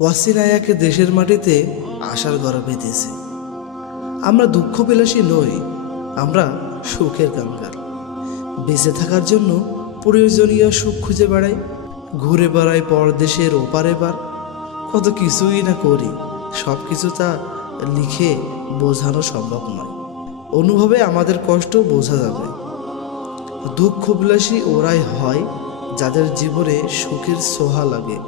ওয়াসিন আয়াকে দেশের মাটিতে আশার গড়া পেতেছে। আমরা দুঃখ বিলাসী নই, আমরা সুখের কাঙ্গাল। বেঁচে থাকার জন্য প্রয়োজনীয় সুখ খুঁজে বেড়াই, ঘুরে বেড়াই পরদেশের ওপারে বার। কত কিছুই না করি, সব কিছু তা লিখে বোঝানো সম্ভব নয়। অনুভবে আমাদের কষ্ট বোঝা যাবে। দুঃখ বিলাসী ওরাই হয় যাদের জীবনে সুখের সোহা লাগে,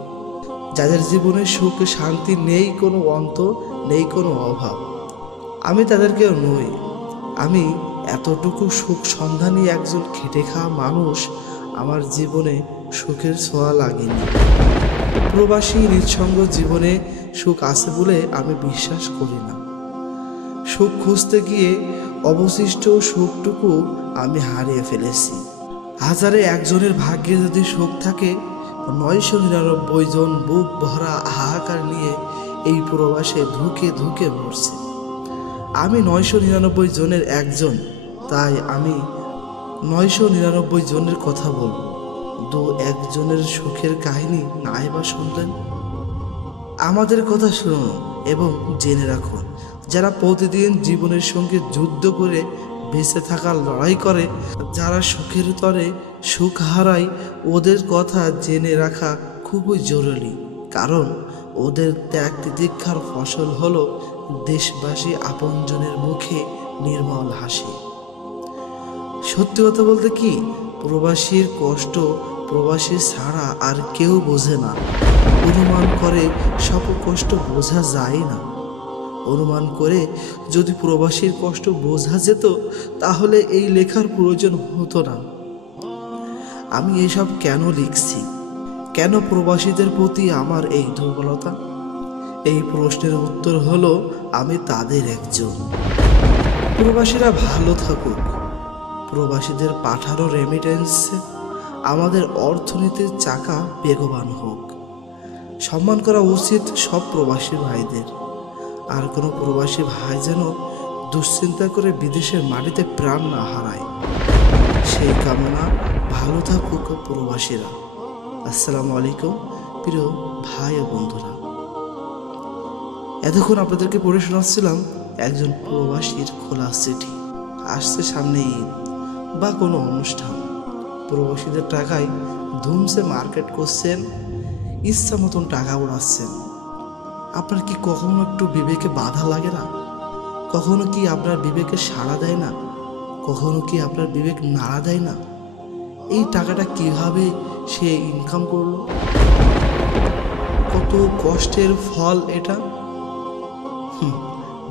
যাদের জীবনে সুখ শান্তি নেই, কোনো অন্ত নেই, কোনো অভাব। আমি তাদেরকেও নই। আমি এতটুকু সুখ সন্ধানী একজন খেটে খাওয়া মানুষ। আমার জীবনে সুখের ছোঁয়া লাগেনি। প্রবাসী নিঃসঙ্গ জীবনে সুখ আছে বলে আমি বিশ্বাস করি না। সুখ খুঁজতে গিয়ে অবশিষ্ট সুখটুকু আমি হারিয়ে ফেলেছি। হাজারে একজনের ভাগ্যে যদি সুখ থাকে, 999 জন বুক ভরা হাহাকার নিয়ে এই প্রবাসে ধুকে ধুকে মরছে। আমি 999 জনের একজন, তাই আমি 999 জনের কথা বলবো। দু একজনের সুখের কাহিনী নাই বা শুনলেন? আমাদের কথা শুনুন এবং জেনে রাখুন, যারা প্রতিদিন জীবনের সঙ্গে যুদ্ধ করে বেঁচে থাকার লড়াই করে, যারা সুখের তরে সুখ হারায়, ওদের কথা জেনে রাখা খুবই জরুরি। কারণ ওদের ত্যাগ তিতিক্ষার ফসল হলো দেশবাসী আপনজনের মুখে নির্মল হাসি। সত্যি কথা বলতে কি, প্রবাসীর কষ্ট প্রবাসী ছাড়া আর কেউ বোঝে না। অনুমান করে সব কষ্ট বোঝা যায় না। অনুমান করে যদি প্রবাসীর কষ্ট বোঝা যেত, তাহলে এই লেখার প্রয়োজন হতো না। আমি এসব কেন লিখছি? কেন প্রবাসীদের প্রতি আমার এই দুর্বলতা? এই প্রশ্নের উত্তর হলো, আমি তাদের একজন। প্রবাসীরা ভালো থাকুক। প্রবাসীদের পাঠানো রেমিটেন্সে আমাদের অর্থনীতির চাকা বেগবান হোক। সম্মান করা উচিত সব প্রবাসী ভাইদের। আর কোনো প্রবাসী ভাই যেন দুশ্চিন্তা করে বিদেশের মাটিতে প্রাণ না হারায়, সেই কামনা। ভালো থাকুক প্রবাসীরা। আসসালামু আলাইকুম প্রিয় ভাই ও বন্ধুরা। এতক্ষণ আপনাদেরকে পড়ে শোনাচ্ছিলাম একজন প্রবাসীর খোলা চিঠি। আসছে সামনে ঈদ বা কোনো অনুষ্ঠান, প্রবাসীদের টাকায় ধুমসে মার্কেট করছেন, ইচ্ছা মতন টাকা উড়াচ্ছেন। আপনার কি কখনো একটু বিবেকে বাধা লাগে না? কখনো কি আপনার বিবেকে সাড়া দেয় না? কখনো কি আপনার বিবেক নাড়া দেয় না? এই টাকাটা কিভাবে সে ইনকাম করলো? কত কষ্টের ফল এটা?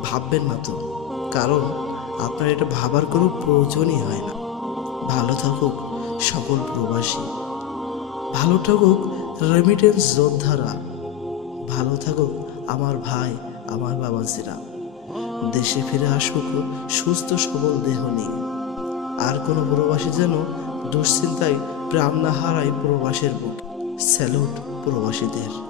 ভাববেন না তো, কারণ আপনার এটা ভাবার কোনো প্রয়োজনই হয় না। ভালো থাকুক সকল প্রবাসী, ভালো থাকুক রেমিটেন্স যোদ্ধারা, ভালো থাকুক আমার ভাই আমার বাবাজিরা। দেশে ফিরে আসুক সুস্থ সবল দেহ নিয়ে। আর কোনো প্রবাসী যেন দুশ্চিন্তায় প্রাণ না হারায় প্রবাসের বুক। স্যালুট প্রবাসীদের।